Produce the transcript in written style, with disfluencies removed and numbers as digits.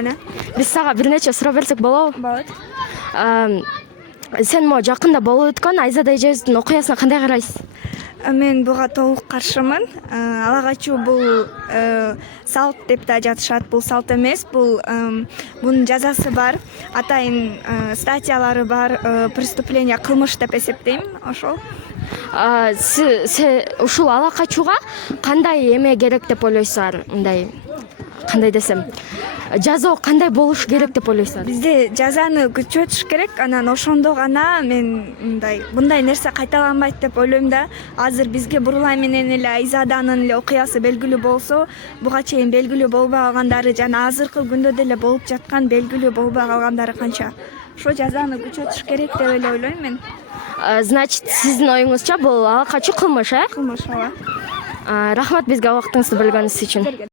менен. Биз сага бир нече суроо берсек болобу? Болот. Сен могу жакында болуп өткөн Айзада эжебиздин окуясына кандай карайсыз? Мен буга толук каршымын. Ала качуу бул салт деп да жатышат. Бул салт эмес. Бунун жазасы бар. Атайын статьялары бар. Преступление, кылмыш деп эсептейм. Ошол. Ушул ала качууга кандай эме керек деп ойлойсуңар? Мындай кандай десем, жазоо кандай болуш керек деп ойлойсуңар? Бизде жазаны күчөтүш керек. Анан ошондо гана мен мындай нерсе кайталанбайт деп ойлойм да. Азыр бизге Бурулай менен эле Айзаданын эле окуясы белгилүү болсо, буга чейин белгилүү болбой калгандары жана азыркы күндө деле болуп жаткан белгилүү болбой калгандары канча. Ошо жазаны күчөтүш керек деп эле ойлойм мен. Значит, сиздин оюңузча бул ала качуу кылмыш, Кылмыш ооба. Рахмат бизге убактыңызды бөлгөнүңүз үчүн.